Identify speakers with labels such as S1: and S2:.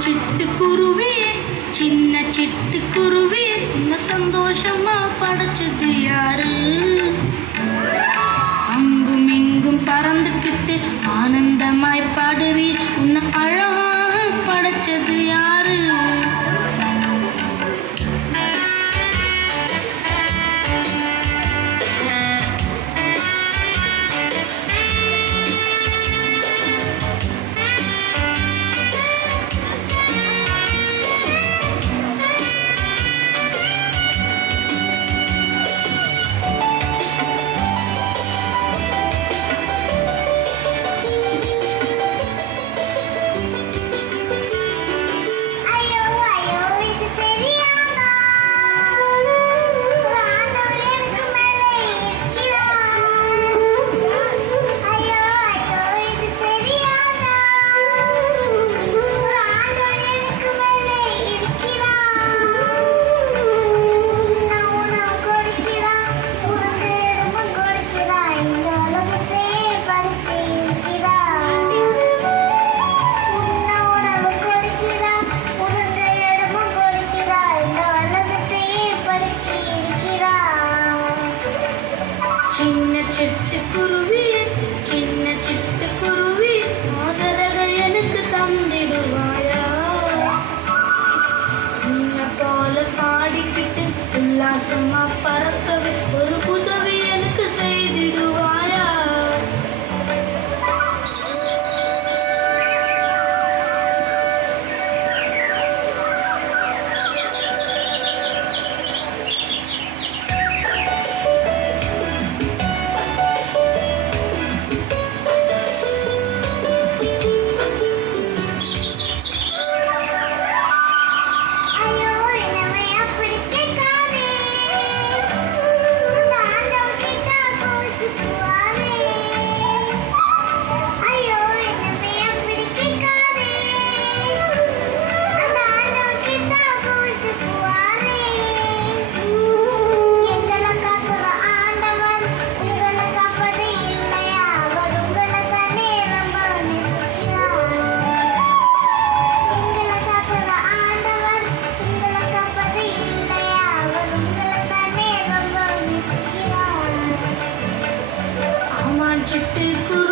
S1: சிட்டுக்குருவி சின்ன சிட்டுக்குருவி உன்னை சந்தோஷமா படைச்சது யாரு? அங்கும் இங்கும் பறந்துக்கிட்டு ஆனந்தமாய் பாடுறி உன்னை அழகாக படைச்சது யாரு? சின்ன சிட்டுக்குருவி சின்ன சிட்டுக்குருவி மோசரக எனக்கு தந்திடுவாயா? உன்னை போல பாடிக்கிட்டு உல்லாசமா பறக்கவே ஒரு வாழ்ச்சிட்டிற்குள்